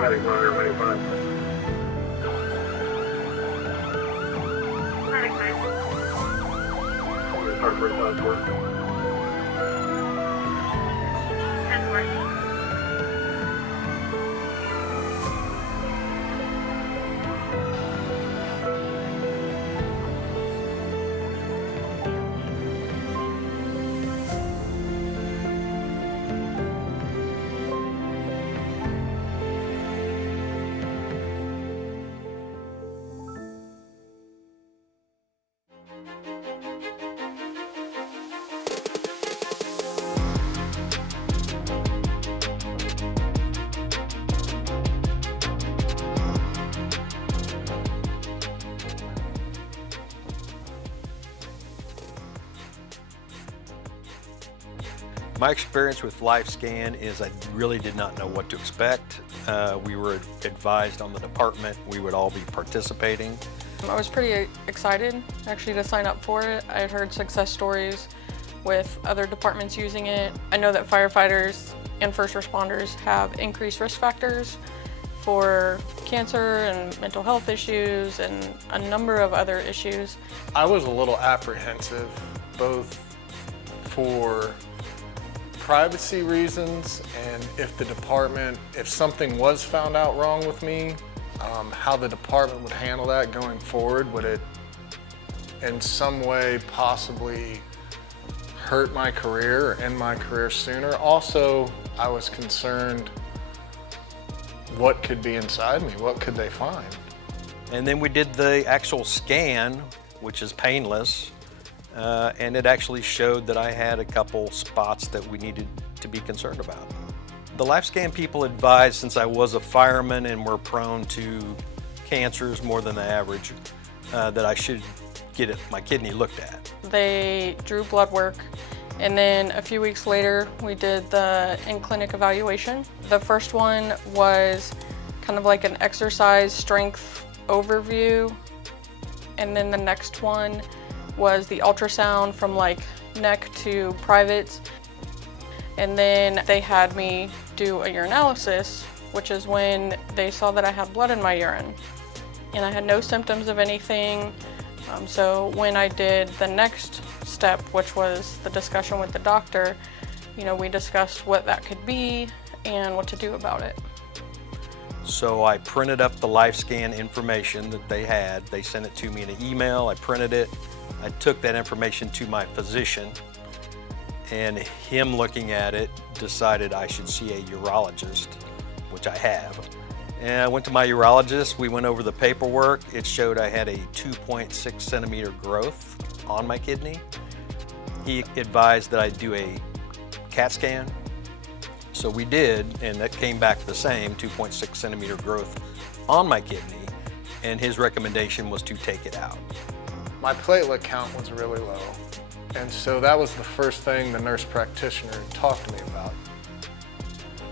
Medic 125. Medic 9. Start for Southport. 10-4. My experience with LifeScan is I really did not know what to expect. We were advised on the department we would all be participating. I was pretty excited actually to sign up for it. I had heard success stories with other departments using it. I know that firefighters and first responders have increased risk factors for cancer and mental health issues and a number of other issues. I was a little apprehensive, both for privacy reasons and if something was found out wrong with me, how the department would handle that going forward. Would it in some way possibly hurt my career or end my career sooner? Also, I was concerned what could be inside me, what could they find? And then we did the actual scan, which is painless, and it actually showed that I had a couple spots that we needed to be concerned about. The LifeScan people advised, since I was a fireman and were prone to cancers more than the average, that I should get my kidney looked at. They drew blood work, and then a few weeks later we did the in-clinic evaluation. The first one was kind of like an exercise strength overview, and then the next one was the ultrasound from like neck to privates. And then they had me do a urinalysis, which is when they saw that I had blood in my urine. And I had no symptoms of anything. So when I did the next step, which was the discussion with the doctor, we discussed what that could be and what to do about it. So I printed up the LifeScan information that they had. They sent it to me in an email. I printed it. I took that information to my physician, and him looking at it decided I should see a urologist, which I have. And I went to my urologist. We went over the paperwork. It showed I had a 2.6 centimeter growth on my kidney. He advised that I do a CAT scan. So we did, and that came back the same, 2.6 centimeter growth on my kidney, and his recommendation was to take it out. My platelet count was really low, and so that was the first thing the nurse practitioner talked to me about.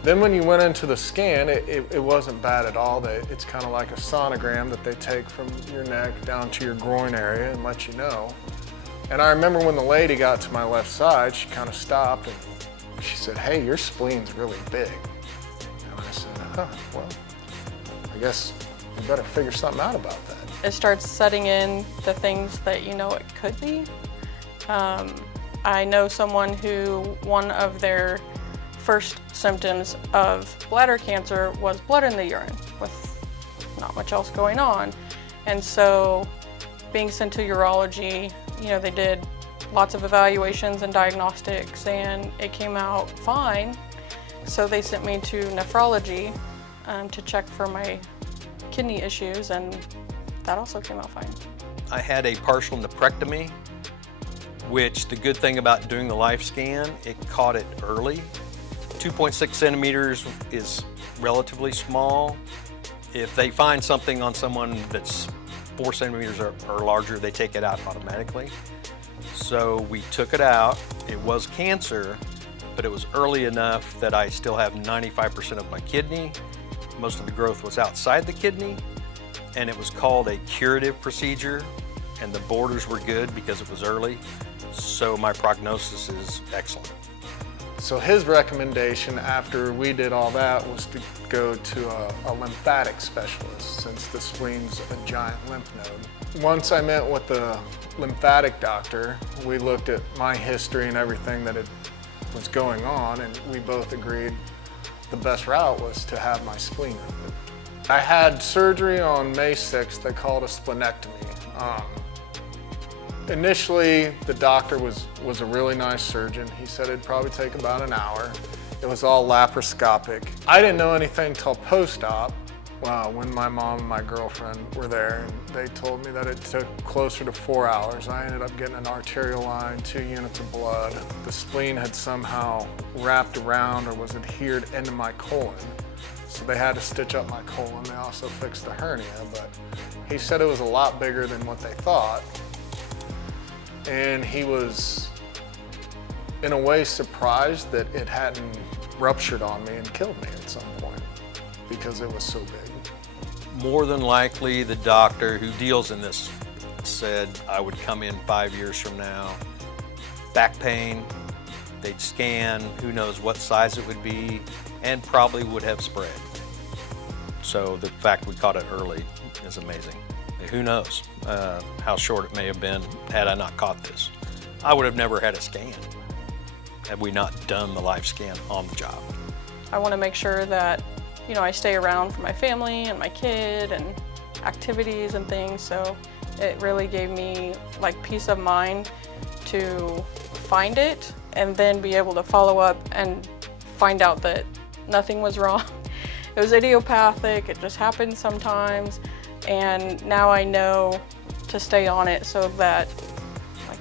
Then when you went into the scan, it wasn't bad at all. It's kind of like a sonogram that they take from your neck down to your groin area and let you know. And I remember when the lady got to my left side, she kind of stopped and she said, "Hey, your spleen's really big." And I said, well, I guess we better figure something out about that. It starts setting in the things that it could be. I know someone who one of their first symptoms of bladder cancer was blood in the urine with not much else going on. And so being sent to urology, they did lots of evaluations and diagnostics and it came out fine. So they sent me to nephrology to check for my kidney issues, and that also came out fine. I had a partial nephrectomy, which the good thing about doing the LifeScan, it caught it early. 2.6 centimeters is relatively small. If they find something on someone that's 4 centimeters or larger, they take it out automatically. So we took it out. It was cancer, but it was early enough that I still have 95% of my kidney. Most of the growth was outside the kidney, and it was called a curative procedure, and the borders were good because it was early. So my prognosis is excellent. So his recommendation after we did all that was to go to a lymphatic specialist, since the spleen's a giant lymph node. Once I met with the lymphatic doctor, we looked at my history and everything that was going on, and we both agreed the best route was to have my spleen removed. I had surgery on May 6th. They called a splenectomy. Initially, the doctor was a really nice surgeon. He said it'd probably take about an hour. It was all laparoscopic. I didn't know anything till post-op, when my mom and my girlfriend were there, and they told me that it took closer to 4 hours. I ended up getting an arterial line, 2 units of blood. The spleen had somehow wrapped around or was adhered into my colon. So they had to stitch up my colon. They also fixed the hernia, but he said it was a lot bigger than what they thought. And he was, in a way, surprised that it hadn't ruptured on me and killed me at some point, because it was so big. More than likely, the doctor who deals in this said I would come in 5 years from now, back pain, they'd scan, who knows what size it would be, and probably would have spread. So the fact we caught it early is amazing. Who knows how short it may have been had I not caught this. I would have never had a scan had we not done the live scan on the job. I want to make sure that, you know, I stay around for my family and my kid and activities and things, so it really gave me like peace of mind to find it and then be able to follow up and find out that nothing was wrong. It was idiopathic, it just happens sometimes, and now I know to stay on it so that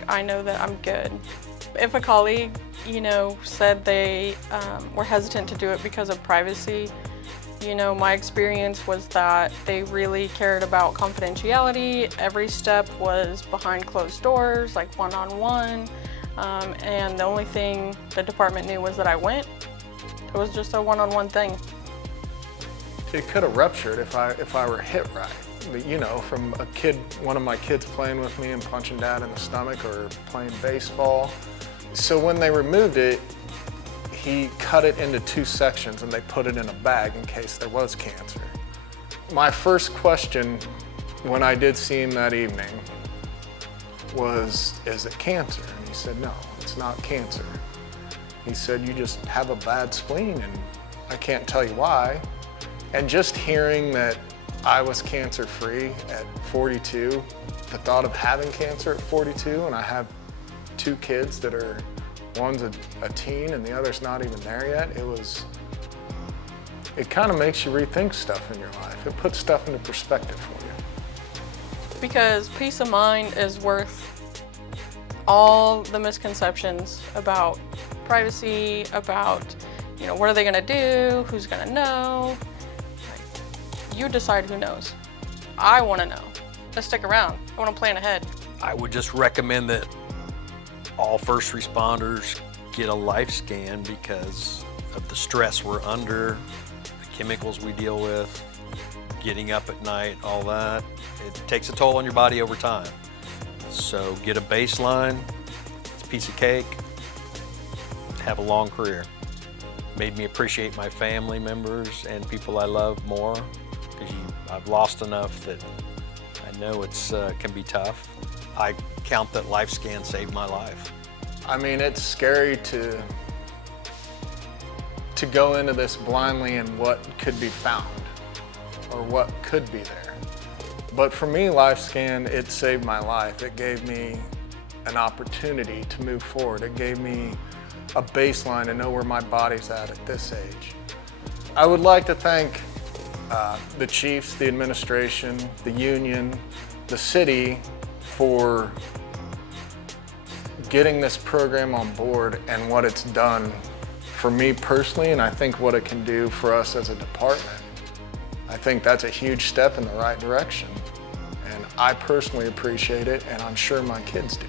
I know that I'm good. If a colleague, you know, said they were hesitant to do it because of privacy, you know, my experience was that they really cared about confidentiality. Every step was behind closed doors, like one-on-one, and the only thing the department knew was that I went. It was just a one-on-one thing. It could have ruptured if I were hit right. You know, from a kid, one of my kids playing with me and punching dad in the stomach, or playing baseball. So when they removed it, he cut it into 2 sections and they put it in a bag in case there was cancer. My first question when I did see him that evening was, is it cancer? And he said, no, it's not cancer. He said, you just have a bad spleen and I can't tell you why. And just hearing that I was cancer-free at 42, the thought of having cancer at 42, and I have 2 kids that are, one's a teen and the other's not even there yet, it kind of makes you rethink stuff in your life. It puts stuff into perspective for you. Because peace of mind is worth all the misconceptions about privacy, about, you know, what are they gonna do, who's gonna know. You decide who knows. I wanna know. Let's stick around. I wanna plan ahead. I would just recommend that all first responders get a life scan because of the stress we're under, the chemicals we deal with, getting up at night, all that. It takes a toll on your body over time. So get a baseline, it's a piece of cake, have a long career. Made me appreciate my family members and people I love more, because I've lost enough that I know it's can be tough. I count that life scan saved my life. I mean, it's scary to go into this blindly and what could be found or what could be there. But for me, LifeScan, it saved my life. It gave me an opportunity to move forward. It gave me a baseline to know where my body's at this age. I would like to thank the chiefs, the administration, the union, the city for getting this program on board and what it's done for me personally, and I think what it can do for us as a department. I think that's a huge step in the right direction. And I personally appreciate it, and I'm sure my kids do.